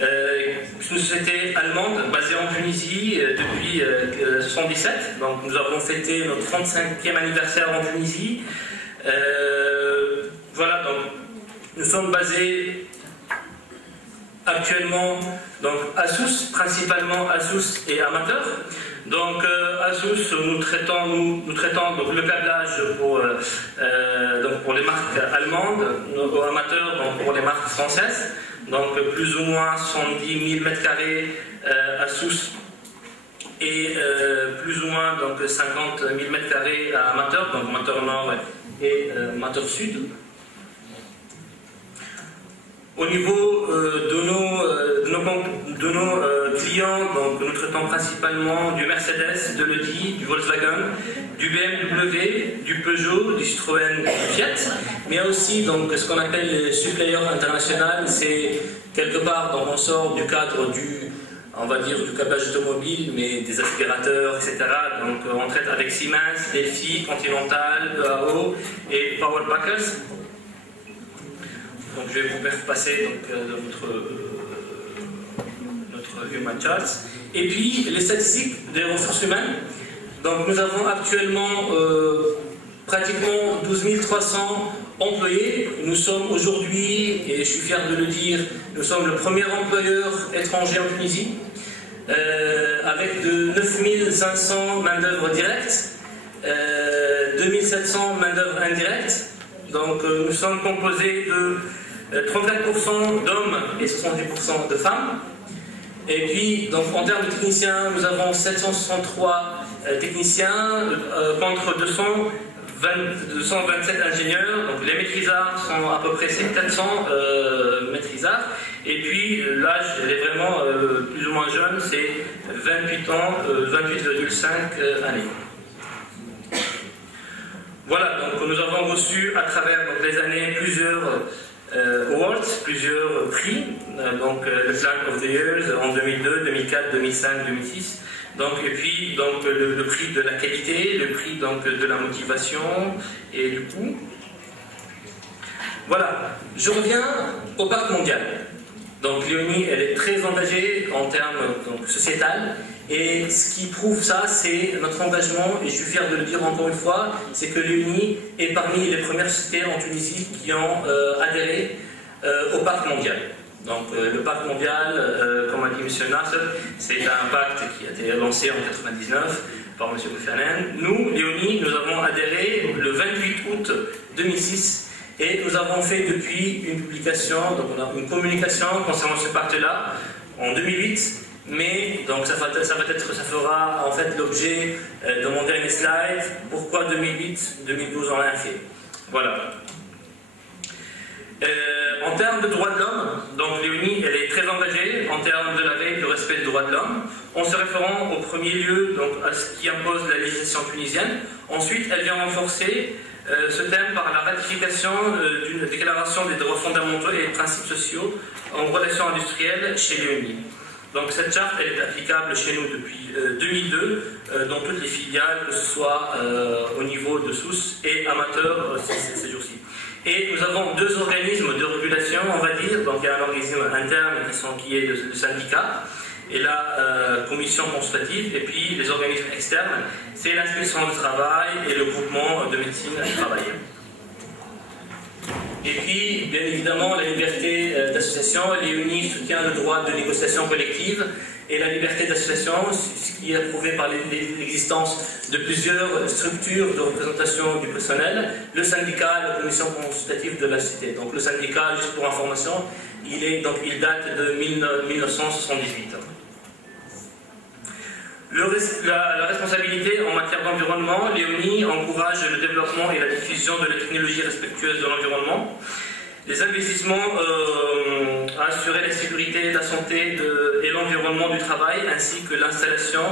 C'est une société allemande basée en Tunisie depuis 1977. Donc nous avons fêté notre 35e anniversaire en Tunisie. Voilà, donc nous sommes basés actuellement donc à Sousse, principalement à Sousse et amateurs. Donc à Sousse, nous traitons donc, le câblage donc pour les marques allemandes, nos amateurs donc pour les marques françaises. Donc plus ou moins 70 000 m² à Sousse et plus ou moins donc 50 000 m² à Amateur, donc Amateur Nord et Amateur Sud. Au niveau de nos clients, donc, nous traitons principalement du Mercedes, de l'Audi, du Volkswagen, du BMW, du Peugeot, du Citroën, du Fiat, mais aussi donc, ce qu'on appelle les suppliers internationaux. C'est quelque part, donc, on sort du cadre on va dire du câblage automobile, mais des aspirateurs, etc. Donc on traite avec Siemens, Delphi, Continental, EAO et Power Packers. Donc je vais vous faire passer notre Human Charts. Et puis les statistiques des ressources humaines. Donc nous avons actuellement pratiquement 12 300 employés. Nous sommes aujourd'hui, et je suis fier de le dire, nous sommes le premier employeur étranger en Tunisie, avec de 9 500 main-d'œuvre directe, 2 700 main-d'œuvre indirecte. Donc nous sommes composés de 34% d'hommes et 70% de femmes. Et puis, donc, en termes de techniciens, nous avons 763 techniciens contre 227 ingénieurs. Donc les maîtrisards sont à peu près 400 maîtrisards. Et puis l'âge est vraiment plus ou moins jeune, c'est 28 ans, 28,5 années. Voilà, donc nous avons reçu à travers donc, les années plusieurs awards, plusieurs prix. Donc le Plant of the Years en 2002, 2004, 2005, 2006. Donc, et puis donc, le prix de la qualité, le prix donc, de la motivation et du coût. Voilà, je reviens au parc mondial. Donc Léonie, elle est très engagée en termes donc, sociétal. Et ce qui prouve ça, c'est notre engagement, et je suis fier de le dire encore une fois, c'est que Léonie est parmi les premières sociétés en Tunisie qui ont adhéré au parc mondial. Donc le parc mondial, comme a dit M. Nasser, c'est un pacte qui a été lancé en 1999 par M. Koufanen. Nous, Léonie, nous avons adhéré le 28 août 2006 et nous avons fait depuis une publication, donc on a une communication concernant ce pacte-là en 2008. Mais donc ça fera en fait l'objet de mon dernier slide. Pourquoi 2008, 2012 on l'a fait. Voilà. En termes de droits de l'homme, donc Léonie, elle est très engagée en termes de la veille du respect des droits de l'homme, en se référant au premier lieu donc, à ce qui impose la législation tunisienne. Ensuite, elle vient renforcer ce thème par la ratification d'une déclaration des droits fondamentaux et des principes sociaux en relations industrielles chez Léonie. Donc cette charte, elle est applicable chez nous depuis 2002 dans toutes les filiales, que ce soit au niveau de Sousse et Amateur ces jours-ci. Et nous avons deux organismes de régulation, on va dire. Donc il y a un organisme interne qui est le syndicat et la commission consultative, et puis les organismes externes, c'est l'inspection du travail et le groupement de médecine du travail. Et puis, bien évidemment, la liberté d'association. Léonie soutient le droit de négociation collective et la liberté d'association, ce qui est approuvé par l'existence de plusieurs structures de représentation du personnel, le syndicat, la commission consultative de la société. Donc le syndicat, juste pour information, il date de 1978. La responsabilité en matière d'environnement, Léonie encourage le développement et la diffusion de la technologie respectueuse de l'environnement. Les investissements à assurer la sécurité, la santé et l'environnement du travail, ainsi que l'installation,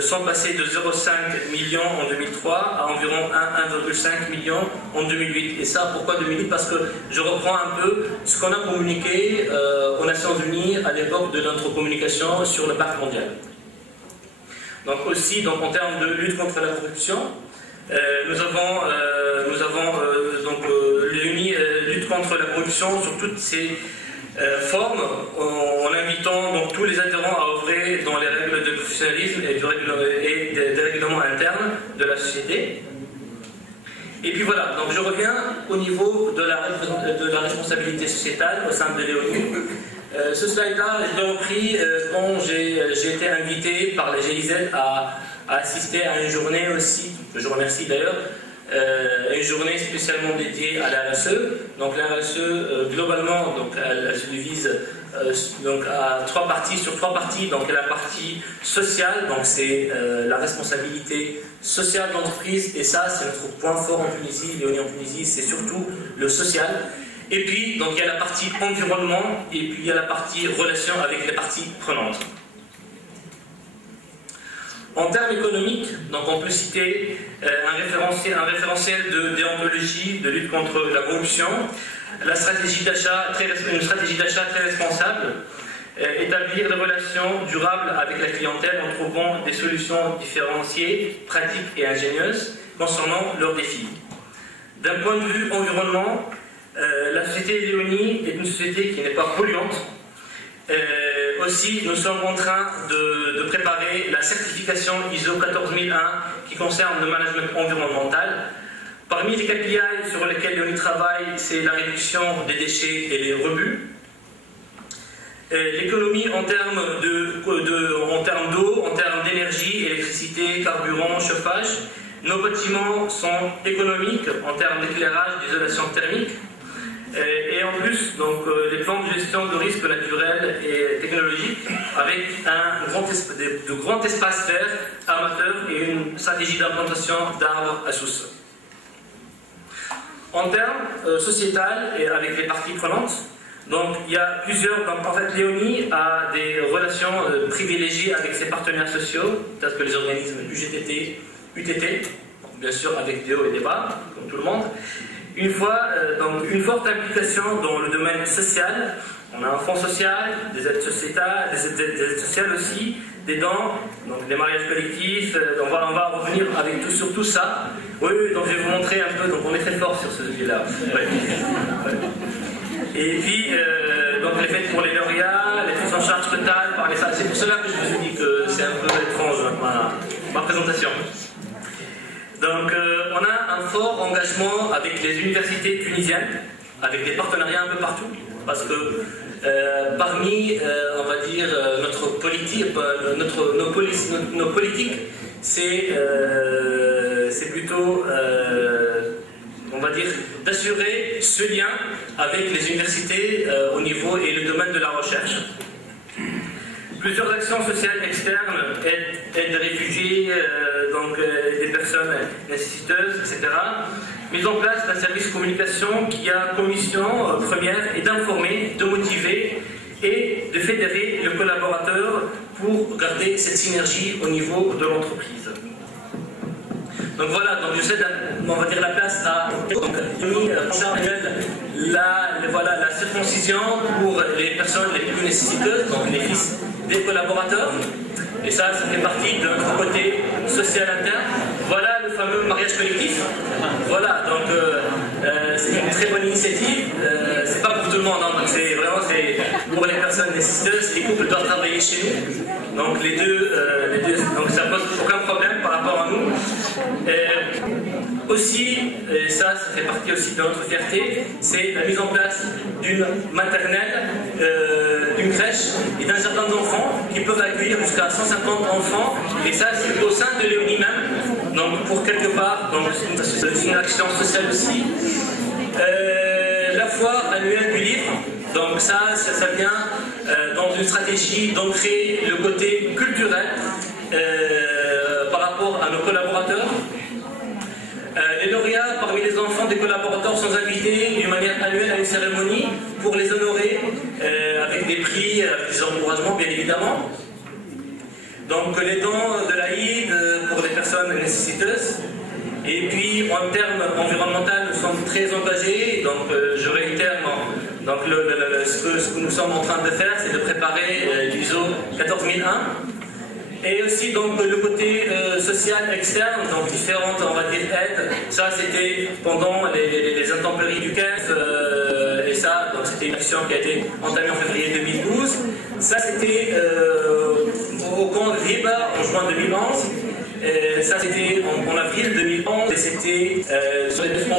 sont passés de 0,5 million en 2003 à environ 1,5 million en 2008. Et ça, pourquoi 2008? Parce que je reprends un peu ce qu'on a communiqué aux Nations Unies à l'époque de notre communication sur le parc mondial. Donc aussi, donc, en termes de lutte contre la corruption, nous avons l'UNI lutte contre la corruption sur toutes ses formes, en invitant les adhérents à œuvrer dans les règles de professionnalisme et des règlements internes de la société. Et puis voilà, donc je reviens au niveau de la responsabilité sociétale au sein de l'EONU. Ce slide-là, je l'ai repris quand j'ai été invité par la GIZ à assister à une journée aussi, que je remercie d'ailleurs, une journée spécialement dédiée à la RSE. Donc la RSE, globalement, donc, elle se divise donc à trois parties, sur trois parties. Donc la partie sociale, donc c'est la responsabilité sociale de l'entreprise, et ça c'est notre point fort en Tunisie, l'EONU en Tunisie, c'est surtout le social. Et puis donc il y a la partie environnement, et puis il y a la partie relation avec les parties prenantes. En termes économiques, donc on peut citer un référentiel de déontologie, de lutte contre la corruption, une stratégie d'achat très responsable, établir des relations durables avec la clientèle en trouvant des solutions différenciées, pratiques et ingénieuses concernant leurs défis. D'un point de vue environnement, la société Léonie est une société qui n'est pas polluante. Aussi, nous sommes en train de préparer la certification ISO 14001 qui concerne le management environnemental. Parmi les KPI sur lesquels Léonie travaille, c'est la réduction des déchets et les rebuts. L'économie en termes d'eau, en termes d'énergie, électricité, carburant, chauffage. Nos bâtiments sont économiques en termes d'éclairage, d'isolation thermique. Et en plus, donc, les plans de gestion de risques naturels et technologiques avec de grands espaces verts amateurs et une stratégie d'implantation d'arbres à sous-sol. En termes sociétal et avec les parties prenantes, donc il y a plusieurs. Donc, en fait, Léonie a des relations privilégiées avec ses partenaires sociaux, tels que les organismes UGTT, UTT, bien sûr avec des hauts et des bas, comme tout le monde. Donc une forte implication dans le domaine social. On a un fonds social, des aides sociétales, des aides sociales aussi, des dons, donc des mariages collectifs. On va revenir sur tout ça. Oui, donc je vais vous montrer un peu. Donc on est très fort sur ce sujet-là. Ouais. Et puis donc les fêtes pour les lauréats, les prises en charge totales par les salles. C'est pour cela que je vous ai dit que c'est un peu étrange ma présentation. Donc on a un fort engagement avec les universités tunisiennes, avec des partenariats un peu partout, parce que parmi, on va dire, nos politiques, c'est plutôt, on va dire, d'assurer ce lien avec les universités au niveau et le domaine de la recherche. Plusieurs actions sociales externes, aide des réfugiés, des personnes nécessiteuses, etc. Mise en place d'un service communication qui a comme mission première est d'informer, de motiver et de fédérer les collaborateurs pour garder cette synergie au niveau de l'entreprise. Donc voilà, donc je cède, on va dire, la place à la circoncision pour les personnes les plus nécessiteuses, donc les fils des collaborateurs. Et ça fait partie de notre côté social interne. Voilà le fameux mariage collectif. Voilà, donc c'est une très bonne initiative. C'est pas pour tout le monde, hein, donc c'est vraiment pour les personnes nécessiteuses. Les couples doivent travailler chez nous. Donc les deux donc ça pose aucun problème par rapport à nous. Aussi, et ça fait partie aussi de notre fierté, c'est la mise en place d'une maternelle, d'une crèche et d'un jardin d'enfants qui peuvent accueillir jusqu'à 150 enfants, et ça c'est au sein de Léonie même, donc pour quelque part, donc c'est une action sociale aussi. La foire annuelle du livre, donc ça vient dans une stratégie d'ancrer le côté culturel par rapport à nos collaborateurs. Les lauréats, parmi les enfants des collaborateurs, sont invités d'une manière annuelle à une cérémonie pour les honorer avec des prix, avec des encouragements bien évidemment. Donc les dons de l'Aïd pour les personnes nécessiteuses. Et puis en termes environnementaux, nous sommes très engagés. Donc je réitère, donc, ce que nous sommes en train de faire, c'est de préparer l'ISO 14001. Et aussi donc le côté social externe, donc différentes, on va dire, aides. Ça c'était pendant les intempéries du CAF, et ça, donc c'était une action qui a été entamée en février 2012. Ça c'était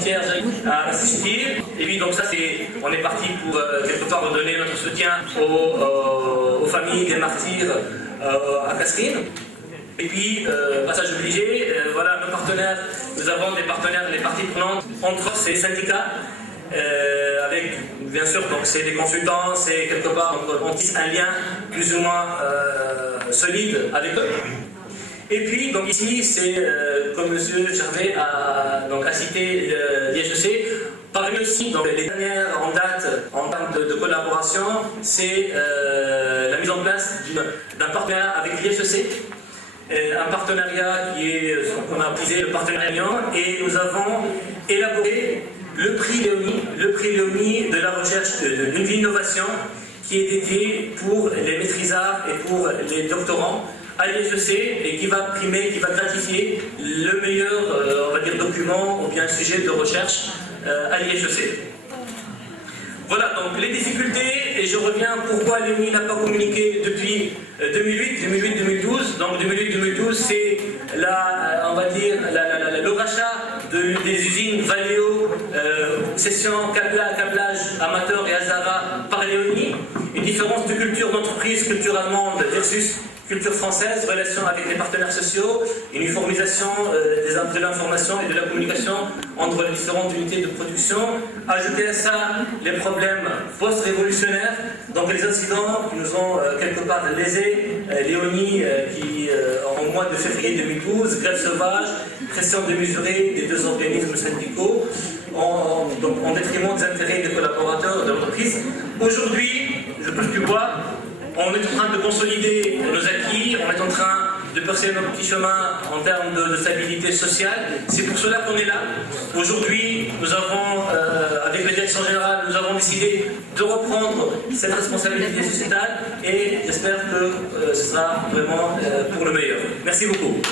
entière à assistir. Et puis donc ça, on est parti pour quelque part redonner notre soutien aux familles des martyrs à Casrine. Et puis, passage obligé, voilà nos partenaires, nous avons des partenaires, les parties prenantes, entre ces syndicats, avec, bien sûr, donc c'est des consultants, c'est quelque part, on tisse un lien plus ou moins solide avec eux. Et puis, donc ici, c'est, comme M. Gervais a cité l'IHEC, parmi aussi, donc, les dernières en date, en termes de collaboration, c'est la mise en place d'un partenariat avec l'IHEC. Un partenariat qu'on a appelé le partenariat Lyon, et nous avons élaboré le prix Léonie de la recherche d'une innovation qui est dédié pour les maîtrisards et pour les doctorants à l'IHEC et qui va gratifier le meilleur, on va dire, document ou bien sujet de recherche à l'IHEC. Voilà, donc les difficultés, et je reviens pourquoi Léonie n'a pas communiqué depuis 2008-2012. Donc 2008-2012, c'est on va dire, le rachat des usines Valeo, session câblage amateur et Azara par Léonie, une différence de culture d'entreprise, culture allemande versus culture française, relation avec les partenaires sociaux, uniformisation de l'information et de la communication entre les différentes unités de production. Ajouter à ça les problèmes post-révolutionnaires, donc les incidents qui nous ont quelque part lésé Léonie, qui en mois de février 2012, grève sauvage, pression démesurée des deux organismes syndicaux, en détriment des intérêts des collaborateurs de l'entreprise. Aujourd'hui, je touche du bois, on est en train de consolider nos acquis, on est en train de percer notre petit chemin en termes de stabilité sociale. C'est pour cela qu'on est là. Aujourd'hui, nous avons, avec la direction générale, nous avons décidé de reprendre cette responsabilité sociétale et j'espère que ce sera vraiment pour le meilleur. Merci beaucoup.